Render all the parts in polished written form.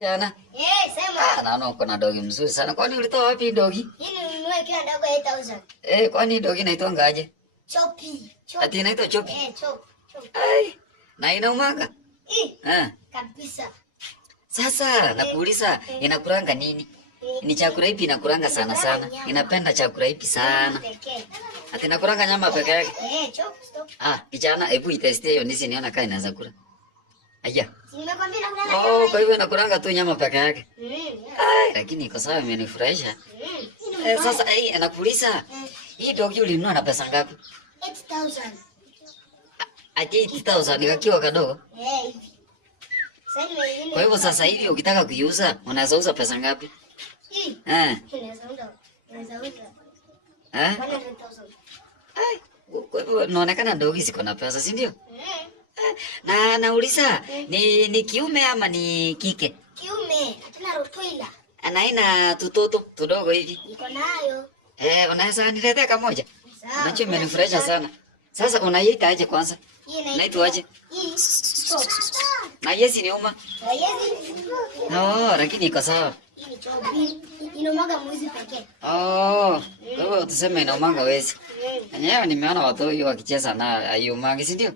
Jana. Sema. Naona uko na dogi mzuri sana. Kwani ulitoa wapi dogi? Hili nilinunua ikiwa ndogo 8000. Kwani dogi inaitwa ngaje? Chopi. Ati inaitwa Chopi? Chop. Ai. Na inaumanga? Kabisa. Sasa nakuuliza inakuranga nini? Ni chakula ipi inakuranga sana sana? Inapenda chakula ipi sana? Ati inakuranga nyama peke yake? Chop, stop. Kijana hebu itestie hiyo ndisi niona kama inaweza kula. Aya. Nimekwambia nakula. Kwa hivyo inakuranga tu nyama peke yake. Ai, lakini iko sawa imenifurahisha. Sasa nakuuliza hii dogi ulinunua na pesa ngapi? 8000. Ati 8000 nikakiwa kadogo? Hivi. Kwa hivyo sasa hivi ukitaka kuiuza unaweza uza pesa ngapi? Unaweza uza. 100,000. Kwa hivyo naonekana dogi ziko na pesa, si ndio? Na nauliza ni kiume ama ni kike? Kiume, hatuna rotoila. Anaina tutoto tudogo hivi. Niko nayo. Unaweza niletea kamoja? Unajua imenifurahisha sana. Sasa unaiita aje kwanza? Naitwa aje? Na yesi ni uma? Lakini iko sawa. Inaumanga mwizi pekee. Wewe tuseme inaumanga wezi. Enyewe nimeona watu hiyo wakicheza na hayumangi, si ndio?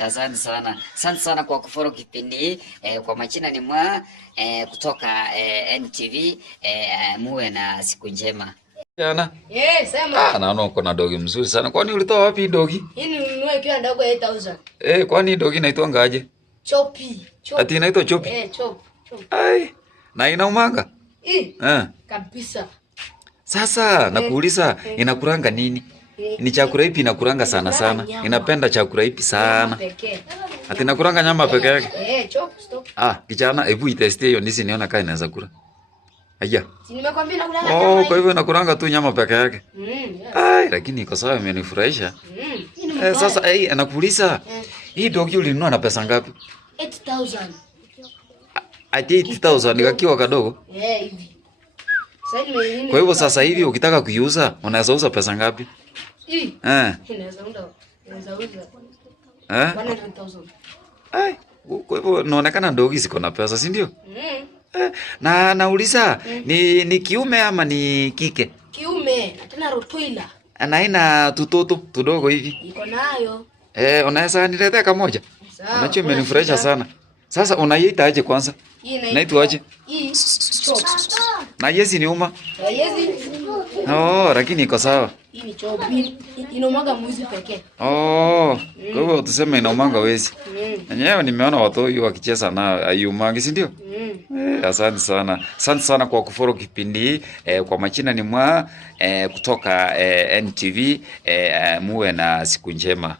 Asante sana. Asante sana kwa kufollow kipindi. Kwa majina ni mwa kutoka NTV. Muwe na siku njema. Jana. Sema. Naona uko na dogi mzuri sana. Kwani ulitoa wapi dogi? Hii nilinunua ikiwa ndogo 8000. Kwani dogi inaitwa ngaje? Chopi. Ati inaitwa Chopi? Chop. Ai. Na inaumanga? Kabisa. Sasa nakuuliza inakuranga nini? Ni chakula ipi inakuranga sana sana? Inapenda chakula ipi sana? Ati inakuranga nyama peke yake? Chop, stop. Kijana hebu itestie hiyo ndisi niona kama inaweza kula. Aya. Si nimekwambia nakula nyama. Kwa hivyo inakuranga tu nyama peke yake. Lakini iko sawa imenifurahisha. Sasa nakuuliza hii dogi ulinunua na pesa ngapi? 8000. Ati 8000 nikakiwa kadogo? Hivi. Kwa hivyo sasa hivi ukitaka kuiuza unaweza uza pesa ngapi? Inaweza uza. 100,000. Kwa hivyo naonekana dogi ziko na pesa, si ndio? Na nauliza ni kiume ama ni kike? Kiume, hatuna rotoila. Anaina tutoto tudogo hivi. Niko nayo. Unaweza niletea kamoja? Unajua imenifurahisha sana. Sasa unaiita aje kwanza? Naitwa aje? Chop. Na yesi ni uma? Yesi. Lakini iko sawa. Hii ni chopi. Inaumanga mwizi pekee. Kwa hivyo tuseme inaumanga wezi. Enyewe nimeona watu hiyo wakicheza na hayumangi, si ndio? Asante sana. Asante sana kwa kufollow kipindi. Kwa majina ni mwa kutoka NTV. Muwe na siku njema.